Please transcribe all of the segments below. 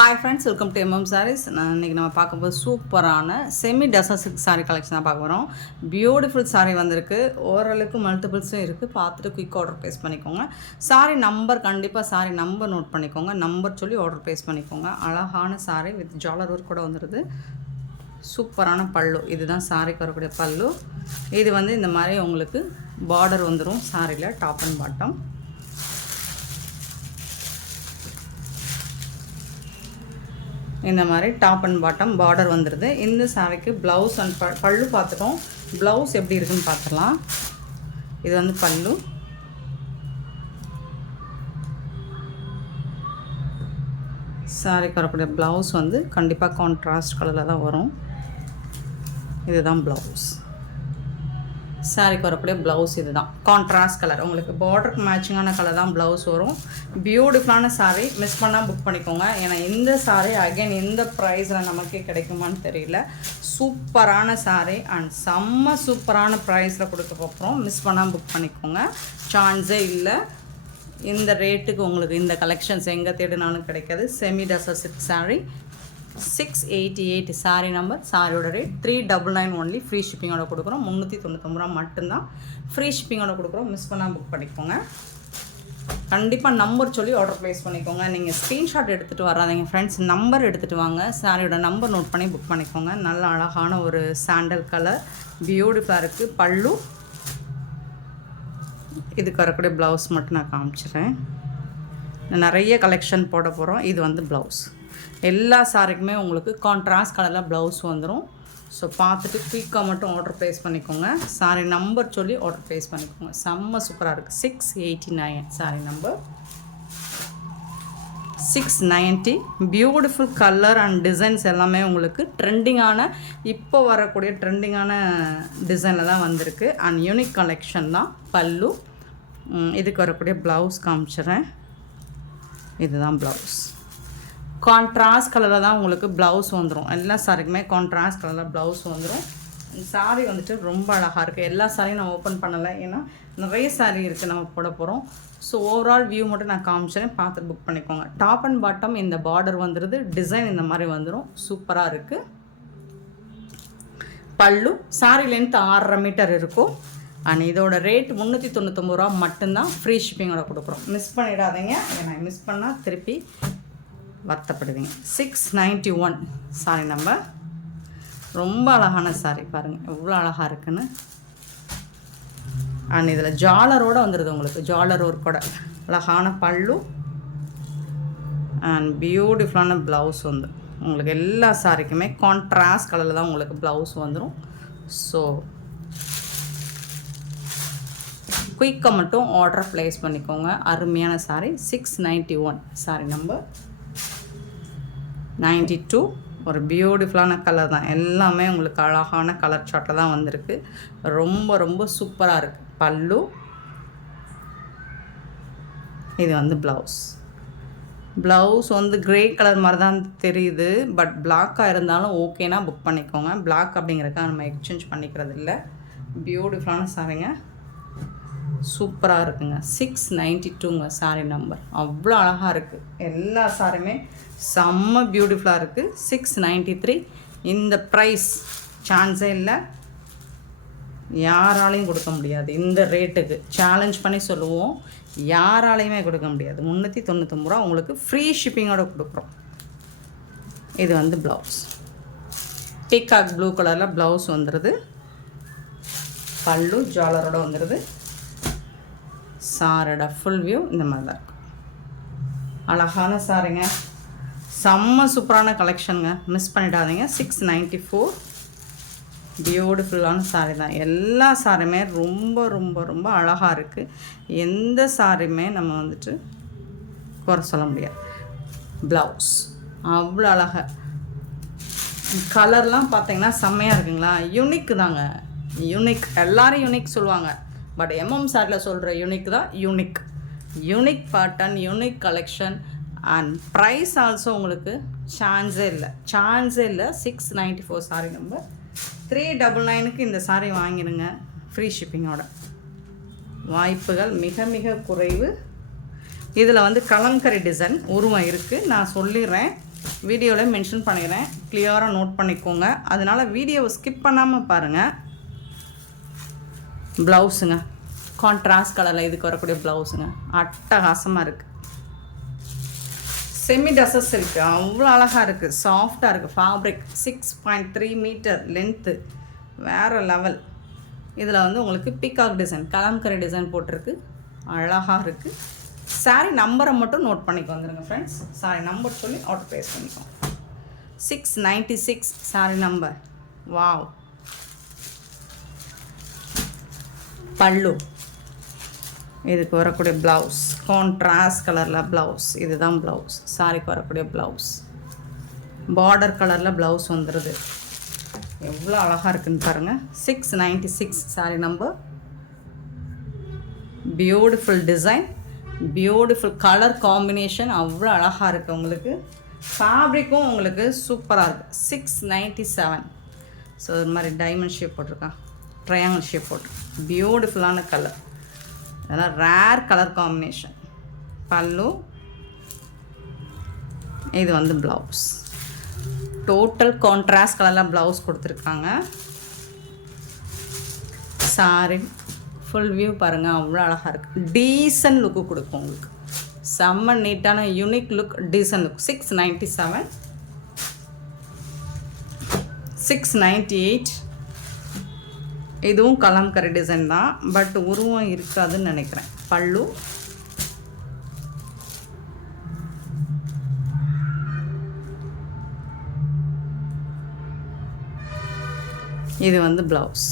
Hi friends, welcome to MM Sarees. இன்றைக்கி நம்ம பார்க்கும்போது சூப்பரான semi tussar silk sari collection தான் பார்க்க போகிறோம். பியூட்டிஃபுல் சாரீ வந்திருக்கு. ஓரளவுக்கு மல்டிபிள்ஸும் இருக்குது. பார்த்துட்டு குயிக் ஆர்டர் ப்ளேஸ் பண்ணிக்கோங்க. சாரீ நம்பர் கண்டிப்பாக சாரீ நம்பர் நோட் பண்ணிக்கோங்க. நம்பர் சொல்லி ஆர்டர் ப்ளேஸ் பண்ணிக்கோங்க. அழகான சாரீ வித் ஜாலர் ஒர்க் கூட வந்துடுது. சூப்பரான பல்லு, இதுதான் சாரீக்கு வரக்கூடிய பல்லு. இது வந்து இந்த மாதிரி உங்களுக்கு பார்டர் வந்துடும் சாரியில், டாப் அண்ட் பாட்டம். இந்த மாதிரி டாப் அண்ட் பாட்டம் பார்டர் வந்துடுது. இந்த சாரிக்கு ப்ளவுஸ் அண்ட் பல்லு பார்த்துட்டோம். ப்ளவுஸ் எப்படி இருக்குன்னு பார்த்துக்கலாம். இது வந்து பல்லு. சாரிக்கு வரக்கூடிய ப்ளவுஸ் வந்து கண்டிப்பாக கான்ட்ராஸ்ட் கலரில் தான் வரும். இதுதான் ப்ளவுஸ். சாரிக்கு வரக்கூடிய ப்ளவுஸ் இதுதான் கான்ட்ராஸ்ட் கலர். உங்களுக்கு பார்டருக்கு மேட்சிங்கான கலர் தான் ப்ளவுஸ் வரும். பியூட்டிஃபுல்லான சாரீ, மிஸ் பண்ணால் புக் பண்ணிக்கோங்க. ஏன்னா இந்த சாரீ அகைன் இந்த ப்ரைஸில் நமக்கே கிடைக்குமான்னு தெரியல. சூப்பரான சாரீ அண்ட் செம்ம சூப்பரான ப்ரைஸில் கொடுக்க போகிறோம். மிஸ் பண்ணால் புக் பண்ணிக்கோங்க, சான்ஸே இல்லை. இந்த ரேட்டுக்கு உங்களுக்கு இந்த கலெக்ஷன்ஸ் எங்கே தேடினாலும் கிடைக்காது. Semi tussar silk sari 688 sari number. சாரியோட ரேட் 399 ஒன்லி. ஃப்ரீ ஷிப்பிங்கோட கொடுக்குறோம். 399 ரூபா மட்டும்தான் ஃப்ரீ ஷிப்பிங்கோட கொடுக்குறோம். மிஸ் பண்ணால் புக் பண்ணிக்கோங்க. கண்டிப்பாக நம்பர் சொல்லி ஆர்டர் ப்ளேஸ் பண்ணிக்கோங்க. நீங்கள் ஸ்க்ரீன்ஷாட் எடுத்துகிட்டு வராதீங்க ஃப்ரெண்ட்ஸ், நம்பர் எடுத்துகிட்டு வாங்க. சாரியோட நம்பர் நோட் பண்ணி புக் பண்ணிக்கோங்க. நல்ல அழகான ஒரு சாண்டல் கலர், பியூட்டிஃபுல்லாக இருக்குது. பல்லு, இதுக்கு வரக்கூடிய ப்ளவுஸ் மட்டும் நான் காமிச்சிடுறேன். நிறைய கலெக்ஷன் போட போகிறோம். இது வந்து ப்ளவுஸ். எல்லா சாரிக்குமே உங்களுக்கு கான்ட்ராஸ்ட் கலரில் ப்ளவுஸ் வந்துடும். ஸோ பார்த்துட்டு குயிக்காக மட்டும் ஆர்டர் ப்ளேஸ் பண்ணிக்கோங்க. சாரி நம்பர் சொல்லி ஆர்டர் ப்ளேஸ் பண்ணிக்கோங்க. செம்ம சூப்பராக இருக்குது. 689 sorry number 690. Beautiful colour and designs எல்லாமே உங்களுக்கு ட்ரெண்டிங்கான, இப்போ வரக்கூடிய ட்ரெண்டிங்கான டிசைனில் தான் வந்திருக்கு. அண்ட் யூனிக் கலெக்ஷன் தான். பல்லு, இதுக்கு வரக்கூடிய ப்ளவுஸ் காமிச்சிடுறேன். இதுதான் ப்ளவுஸ். கான்ட்ராஸ்ட் கலரில் தான் உங்களுக்கு ப்ளவுஸ் வந்துடும். எல்லா சாரிக்குமே கான்ட்ராஸ்ட் கலரில் ப்ளவுஸ் வந்துடும். சாரீ வந்துட்டு ரொம்ப அழகாக இருக்குது. எல்லா சாரியும் நான் ஓப்பன் பண்ணலை, ஏன்னா நிறைய சாரீ இருக்குது நம்ம போட போகிறோம். ஸோ ஓவரால் வியூ மட்டும் நான் காமிச்சிடறேன், பார்த்துட்டு புக் பண்ணிக்கோங்க. டாப் அண்ட் பாட்டம் இந்த பார்டர் வந்துடுது. டிசைன் இந்த மாதிரி வந்துடும். சூப்பராக இருக்குது. பல்லு, சாரீ லென்த் 6.5 மீட்டர் இருக்கும். அண்ட் இதோட ரேட் 399 ரூபா மட்டும்தான். ஃப்ரீ ஷிப்பிங்கோட கொடுக்குறோம். மிஸ் பண்ணிடாதீங்க, ஏன்னா மிஸ் பண்ணால் திருப்பி வருத்தப்படுவீங்க. 691 சாரி நம்பர். ரொம்ப அழகான சாரி, பாருங்கள் எவ்வளோ அழகாக இருக்குன்னு. அண்ட் இதில் ஜாலரோடு வந்துடுது உங்களுக்கு. ஜாலர் ஒர்க்கோட அழகான பல்லு அண்ட் பியூட்டிஃபுல்லான ப்ளவுஸ் வந்து உங்களுக்கு எல்லா சாரிக்குமே கான்ட்ராஸ்ட் கலரில் தான் உங்களுக்கு ப்ளவுஸ் வந்துடும். ஸோ குயிக்காக மட்டும் ஆர்டர் ப்ளேஸ் பண்ணிக்கோங்க. அருமையான சாரி. 691 sorry number 92. ஒரு பியூட்டிஃபுல்லான கலர் தான். எல்லாமே உங்களுக்கு அழகான கலர் சார்ட்டில் தான் வந்திருக்கு. ரொம்ப ரொம்ப சூப்பராக இருக்குது. பல்லு, இது வந்து ப்ளவுஸ். ப்ளவுஸ் வந்து க்ரே கலர் மாதிரி தான் தெரியுது, பட் பிளாக்காக இருந்தாலும் ஓகேனா புக் பண்ணிக்கோங்க. பிளாக் அப்படிங்கிறதுக்காக நம்ம எக்ஸ்சேஞ்ச் பண்ணிக்கிறது இல்லை. பியூட்டிஃபுல்லான சாரிங்க, சூப்பராக இருக்குங்க. 692ங்க சாரி நம்பர். அவ்வளோ அழகாக இருக்குது. எல்லா சாரியுமே செம்ம பியூட்டிஃபுல்லாக இருக்குது. 693. இந்த ப்ரைஸ் சான்ஸே இல்லை, யாராலையும் கொடுக்க முடியாது. இந்த ரேட்டுக்கு சேலஞ்ச் பண்ணி சொல்லுவோம், யாராலையுமே கொடுக்க முடியாது. 399 ரூபா உங்களுக்கு ஃப்ரீ ஷிப்பிங்கோட கொடுக்குறோம். இது வந்து ப்ளவுஸ். பீகாக் ப்ளூ கலரில் ப்ளவுஸ் வந்துடுது. பல்லு ஜாலரோட வந்துடுது. சாரோட ஃபுல் வியூ இந்த மாதிரி தான் இருக்கும். அழகான சாரிங்க, செம்ம சூப்பரான கலெக்ஷனுங்க. மிஸ் பண்ணிடாதீங்க. 694. பியூட்டிஃபுல்லான சாரி தான். எல்லா சாரியுமே ரொம்ப ரொம்ப ரொம்ப அழகாக இருக்குது. எந்த சாரியுமே நம்ம வந்துட்டு குறை சொல்ல முடியாது. ப்ளவுஸ் அவ்வளோ அழகாக. கலர்லாம் பார்த்தீங்கன்னா செம்மையாக இருக்குங்களா. யூனிக் தாங்க, யூனிக். எல்லோரும் யூனிக் சொல்லுவாங்க, பட் எம்எம் சாரியில் சொல்கிற யூனிக் தான் unique. Unique pattern, unique collection and price also உங்களுக்கு சான்ஸே இல்லை, சான்ஸே இல்லை. 694 சாரி நம்பர். 399க்கு இந்த சாரி வாங்கிடுங்க ஃப்ரீ ஷிப்பிங்கோட. வாய்ப்புகள் மிக மிக குறைவு. இதில் வந்து கலம்கரி டிசைன் உருவம் இருக்குது, நான் சொல்லிடுறேன். வீடியோவில் மென்ஷன் பண்ணிக்கிறேன், கிளியராக நோட் பண்ணிக்கோங்க. அதனால் வீடியோவை ஸ்கிப் பண்ணாமல் பாருங்கள். ப்ளவுஸுங்க கான்ட்ராஸ்ட் கலரில் இதுக்கு வரக்கூடிய ப்ளவுஸுங்க அட்டகாசமாக இருக்குது. செமி டசஸ் இருக்குது, அவ்வளோ அழகாக இருக்குது, சாஃப்டாக இருக்குது. ஃபேப்ரிக் 6.3 மீட்டர் லென்த்து, வேறு லெவல். இதில் வந்து உங்களுக்கு பீகாக் டிசைன், கலம்கரி டிசைன் போட்டிருக்கு, அழகாக இருக்குது. சாரீ நம்பரை மட்டும் நோட் பண்ணிக்க வந்துடுங்க ஃப்ரெண்ட்ஸ். சாரீ நம்பர் சொல்லி ஆர்டர் ப்ளேஸ் பண்ணிக்கோங்க. 696 சாரீ நம்பர். வாவ். பல்லு, இதுக்கு வரக்கூடிய ப்ளவுஸ் கான்ட்ராஸ்ட் கலரில் ப்ளவுஸ். இதுதான் ப்ளவுஸ், சாரிக்கு வரக்கூடிய ப்ளவுஸ். பார்டர் கலரில் ப்ளவுஸ் வந்துடுது. எவ்வளோ அழகாக இருக்குதுன்னு பாருங்கள். 696 sari number. Beautiful design, beautiful colour combination, அவ்வளோ அழகாக இருக்குது. உங்களுக்கு ஃபேப்ரிக்கும் உங்களுக்கு சூப்பராக இருக்குது. 697. ஸோ இது மாதிரி டைமண்ட் ஷேப் போட்டிருக்கான், ட்ரையாங்கிள் ஷேப் போட்டிருக்கேன். பியூட்டிஃபுல்லான கலர், அதெல்லாம் ரேர் கலர் காம்பினேஷன். பல்லு, இது வந்து ப்ளவுஸ். டோட்டல் கான்ட்ராஸ்ட் கலரில் ப்ளவுஸ் கொடுத்துருக்காங்க. சாரி ஃபுல் வியூ பாருங்கள், அவ்வளோ அழகாக இருக்குது. டீசன்ட் லுக்கு கொடுக்கும் உங்களுக்கு, செம்ம நீட்டான யூனிக் லுக், டீசன்ட் லுக். 697. 698. இதுவும் கலம்கரி டிசைன் தான், பட் உருவம் இருக்காதுன்னு நினைக்கிறேன். பல்லு, இது வந்து ப்ளவுஸ்.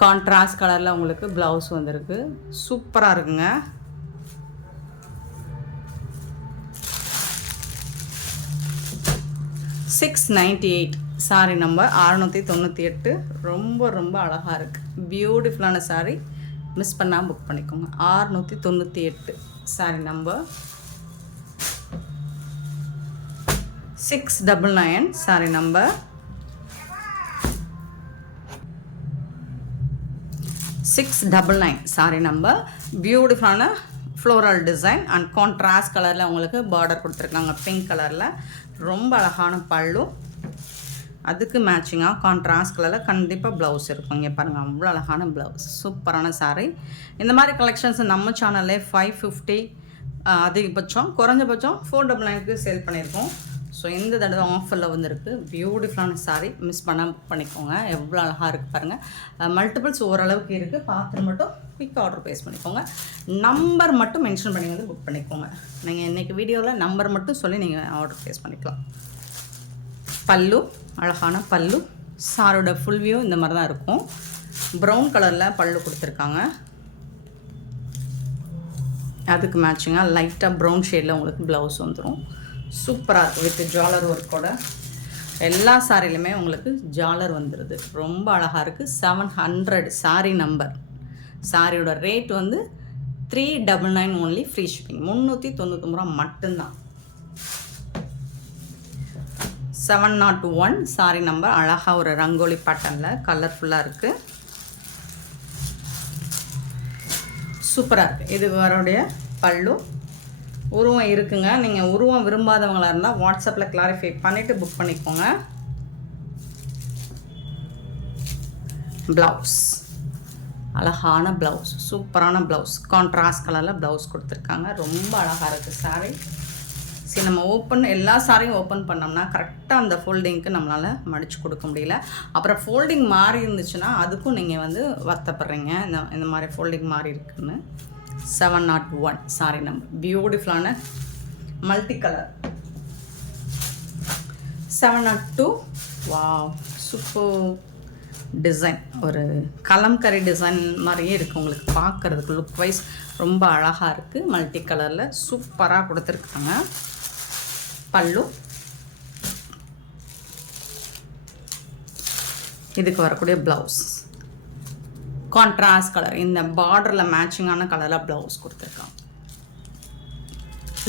கான்ட்ராஸ்ட் கலரில் உங்களுக்கு ப்ளவுஸ் வந்திருக்கு, சூப்பராக இருக்குங்க. $698 சாரி நம்பர். 698. ரொம்ப ரொம்ப அழகாக இருக்குது, பியூட்டிஃபுல்லான சாரீ. மிஸ் பண்ணாமல் புக் பண்ணிக்கோங்க. 698 sorry number. 699 sorry number. 699 sorry number. பியூட்டிஃபுல்லான ஃப்ளோரல் டிசைன் அண்ட் கான்ட்ராஸ்ட் கலரில் உங்களுக்கு பார்டர் கொடுத்துருக்காங்க, பிங்க் கலரில். ரொம்ப அழகான பல்லு, அதுக்கு மேட்சிங்காக கான்ட்ராஸ்ட் கலரில் கண்டிப்பாக ப்ளவுஸ் இருக்கும். இங்கே பாருங்கள், அவ்வளோ அழகான ப்ளவுஸ், சூப்பரான சாரீ. இந்த மாதிரி கலெக்ஷன்ஸ் நம்ம சேனல்லே 550 அதிகபட்சம், குறைஞ்சபட்சம் 499க்கு சேல் பண்ணியிருக்கோம். ஸோ இந்த தடவை ஆஃபரில் வந்துருக்கு. பியூட்டிஃபுல்லான சாரீ, மிஸ் பண்ணால் புக் பண்ணிக்கோங்க. எவ்வளோ அழகாக இருக்குது பாருங்கள். மல்டிபிள்ஸ் ஓரளவுக்கு இருக்குது, பார்த்துட்டு மட்டும் குயிக் ஆர்டர் ப்ளேஸ் பண்ணிக்கோங்க. நம்பர் மட்டும் மென்ஷன் பண்ணி வந்து புக் பண்ணிக்கோங்க. நீங்கள் இன்றைக்கி வீடியோவில் நம்பர் மட்டும் சொல்லி நீங்கள் ஆர்டர் ப்ளேஸ் பண்ணிக்கலாம். பல்லு, அழகான பல்லு. சாரோட ஃபுல் வியூ இந்த மாதிரி தான் இருக்கும். ப்ரௌன் கலரில் பல்லு கொடுத்துருக்காங்க, அதுக்கு மேட்சிங்காக லைட்டாக ப்ரௌன் ஷேடில் உங்களுக்கு ப்ளவுஸ் வந்துடும். சூப்பராக இருக்கும், வித் ஜாலர் ஒர்க்கோட. எல்லா சாரிலையுமே உங்களுக்கு ஜாலர் வந்துடுது, ரொம்ப அழகாக இருக்குது. 700 சாரி நம்பர். சாரியோட ரேட் வந்து 399 ஓன்லி, ஃப்ரீ ஷிப்பிங். 399 ரூபா மட்டும்தான். 701 சாரி நம்பர். அழகாக ஒரு ரங்கோலி பேட்டர்னில் கலர்ஃபுல்லாக இருக்குது, சூப்பராக இருக்குது. இது வரோடைய பல்லு. உருவம் இருக்குங்க, நீங்கள் உருவம் விரும்பாதவங்களாக இருந்தால் வாட்ஸ்அப்பில் கிளாரிஃபை பண்ணிவிட்டு புக் பண்ணிக்கோங்க. ப்ளவுஸ், அழகான ப்ளவுஸ், சூப்பரான ப்ளவுஸ். கான்ட்ராஸ்ட் கலரில் ப்ளவுஸ் கொடுத்துருக்காங்க, ரொம்ப அழகாக இருக்குது சாரீ. சரி, நம்ம எல்லா சாரியும் ஓப்பன் பண்ணோம்னா கரெக்டாக அந்த ஃபோல்டிங்க்கு நம்மளால் மடித்து கொடுக்க முடியல. அப்புறம் ஃபோல்டிங் மாறி இருந்துச்சுன்னா அதுக்கும் நீங்கள் வந்து வருத்தப்படுறீங்க, இந்த மாதிரி ஃபோல்டிங் மாறி இருக்குன்னு. 701 சாரி நம்பர். பியூட்டிஃபுல்லான multi colour. 702. Wow, super design. ஒரு கலம்கரி டிசைன் மாதிரியே இருக்குது உங்களுக்கு பார்க்குறதுக்கு. லுக் வைஸ் ரொம்ப அழகாக இருக்குது, மல்டி கலரில் சூப்பராக கொடுத்துருக்காங்க. பல்லு, இதுக்கு வரக்கூடிய ப்ளவுஸ் கான்ட்ராஸ்ட் கலர், இந்த பார்டரில் மேட்சிங்கான கலரில் ப்ளவுஸ் கொடுத்துருக்காங்க.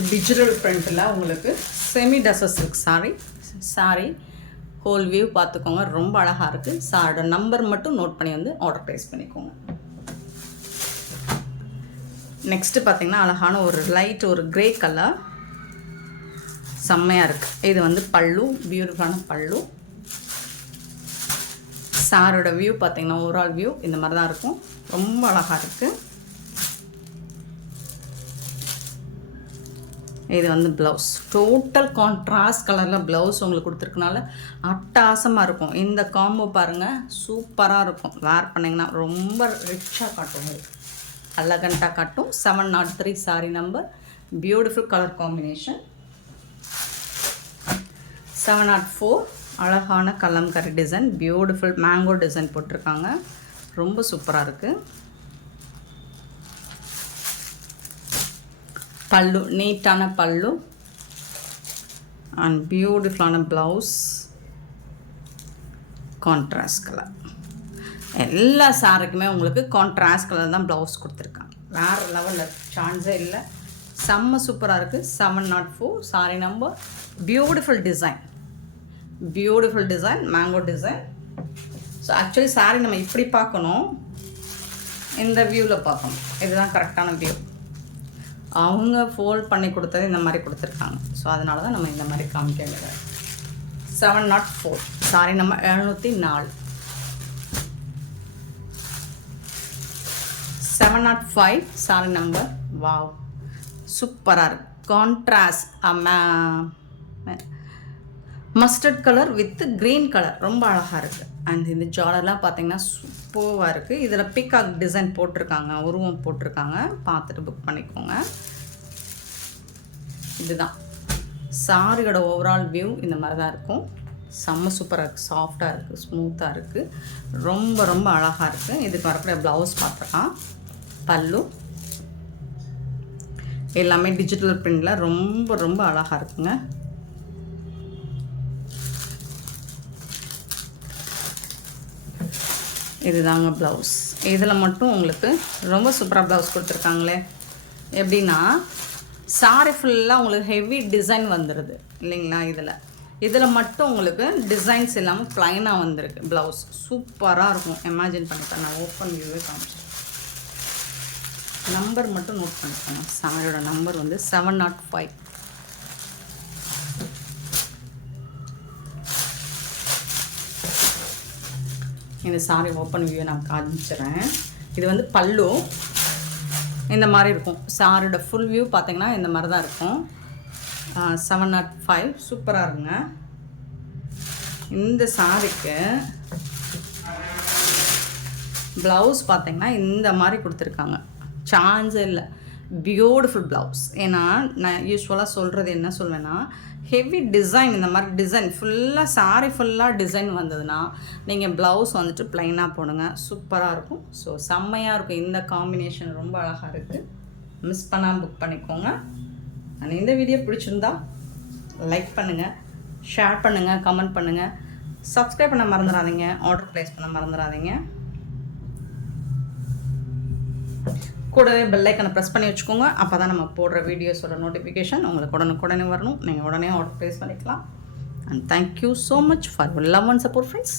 டிஜிட்டல் பிரிண்டில் உங்களுக்கு semi tussar silk sorry whole view பார்த்துக்கோங்க, ரொம்ப அழகாக இருக்குது. சாரோட நம்பர் மட்டும் நோட் பண்ணி வந்து ஆர்டர் ப்ளேஸ் பண்ணிக்கோங்க. நெக்ஸ்ட்டு பார்த்திங்கன்னா அழகான ஒரு லைட் ஒரு க்ரே கலர் செம்மையாக இருக்குது. இது வந்து பல்லு, பியூட்டிஃபுல்லான பல்லு. சாரோட வியூ பார்த்தீங்கன்னா ஓவரால் வியூ இந்த மாதிரி தான் இருக்கும். ரொம்ப அழகாக இருக்குது. இது வந்து ப்ளவுஸ். டோட்டல் கான்ட்ராஸ்ட் கலரில் ப்ளவுஸ் உங்களுக்கு கொடுத்துருக்கனால அட்டகாசமாக இருக்கும். இந்த காம்போ பாருங்கள், சூப்பராக இருக்கும். வேர் பண்ணிங்கன்னா ரொம்ப ரிச்சாக காட்டும், எலகண்ட்டாக காட்டும். 703 sorry number. Beautiful colour combination. 704 அழகான kalamkari design, beautiful mango design போட்டிருக்காங்க. ரொம்ப சூப்பராக இருக்குது. பல்லு, நீட்டான பல்லு அண்ட் பியூட்டிஃபுல்லான ப்ளவுஸ். Contrast colour. எல்லா சாரிக்குமே உங்களுக்கு கான்ட்ராஸ்ட் கலர் தான் ப்ளவுஸ் கொடுத்துருக்காங்க. வேறு லெவலில் சான்ஸே இல்லை. செம்ம சூப்பராக இருக்குது. 704 sorry number. Beautiful design, beautiful design, mango design. So actually sorry நம்ம இப்படி பார்க்கணும், இந்த வியூவில் பார்க்கணும். இதுதான் கரெக்டான வியூ. அவங்க ஃபோல்ட் பண்ணி கொடுத்தது இந்த மாதிரி கொடுத்துருக்காங்க. ஸோ அதனால தான் நம்ம இந்த மாதிரி காமிக்க வேண்டியது. 704 சாரி நம்ம 704. 705 சாரி நம்பர். வாவ், சூப்பராக இருக்குது. Contrast mustard colour with green colour, ரொம்ப அழகாக இருக்குது. அண்ட் இந்த ஜாலர்லாம் பார்த்தீங்கன்னா சூப்பராக இருக்குது. இதில் பீகாக் டிசைன் போட்டிருக்காங்க, உருவம் போட்டிருக்காங்க. பார்த்துட்டு புக் பண்ணிக்கோங்க. இதுதான் சாரியோட ஓவரால் வியூ. இந்த மாதிரி தான் இருக்கும். செம்ம சூப்பராக இருக்குது, சாஃப்டாக இருக்குது, ஸ்மூத்தாக இருக்குது, ரொம்ப ரொம்ப அழகாக இருக்குது. இதுக்கு வரக்கூடிய ப்ளவுஸ் பார்த்துக்கலாம். பல்லு எல்லாமே டிஜிட்டல் பிரிண்டில் ரொம்ப ரொம்ப அழகாக இருக்குங்க. இதுதாங்க ப்ளவுஸ். இதில் மட்டும் உங்களுக்கு ரொம்ப சூப்பராக ப்ளவுஸ் கொடுத்துருக்காங்களே. எப்படின்னா சாரி ஃபுல்லாக உங்களுக்கு ஹெவி டிசைன் வந்துடுது இல்லைங்களா. இதில் மட்டும் உங்களுக்கு டிசைன்ஸ் இல்லாமல் ப்ளைனாக வந்திருக்கு ப்ளவுஸ். சூப்பராக இருக்கும். இமேஜின் பண்ணிப்பேன். நான் ஓப்பன் வியூவே காமிச்சேன். நம்பர் மட்டும் நோட் பண்ணிக்கோங்க. சாரியோட நம்பர் வந்து 705. இந்த சாரி ஓப்பன் வியூவை நான் காமிச்சிடுறேன். இது வந்து பல்லு இந்த மாதிரி இருக்கும். சாரியோட ஃபுல் வியூ பார்த்தீங்கன்னா இந்த மாதிரி தான் இருக்கும். 705 சூப்பராக இருக்குங்க. இந்த சாரிக்கு ப்ளவுஸ் பார்த்தீங்கன்னா இந்த மாதிரி கொடுத்துருக்காங்க. சான்ஸே இல்லை. Beautiful blouse. ஏன்னா நான் யூஸ்வலாக சொல்கிறது என்ன சொல்வேன்னா, ஹெவி டிசைன், இந்த மாதிரி டிசைன் ஃபுல்லாக சாரி ஃபுல்லாக டிசைன் வந்ததுன்னா நீங்கள் ப்ளவுஸ் வந்துட்டு ப்ளைனாக போடுங்க, சூப்பராக இருக்கும். ஸோ செம்மையாக இருக்கும். இந்த காம்பினேஷன் ரொம்ப அழகாக இருக்குது. மிஸ் பண்ணாமல் புக் பண்ணிக்கோங்க. அண்ட் இந்த வீடியோ பிடிச்சிருந்தா லைக் பண்ணுங்கள், ஷேர் பண்ணுங்கள், கமெண்ட் பண்ணுங்கள், சப்ஸ்கிரைப் பண்ண மறந்துடாதீங்க, ஆர்டர் ப்ளேஸ் பண்ண மறந்துடாதீங்க. கூடவே பெல் ஐக்கனை ப்ரெஸ் பண்ணி வச்சுக்கோங்க. அப்போ தான் நம்ம போடுற வீடியோஸோட நோட்டிஃபிகேஷன் உங்களுக்கு உடனே வரணும். நீங்கள் உடனே ஆர்டர் ப்ளேஸ் பண்ணிக்கலாம். And thank you so much for your love and support friends.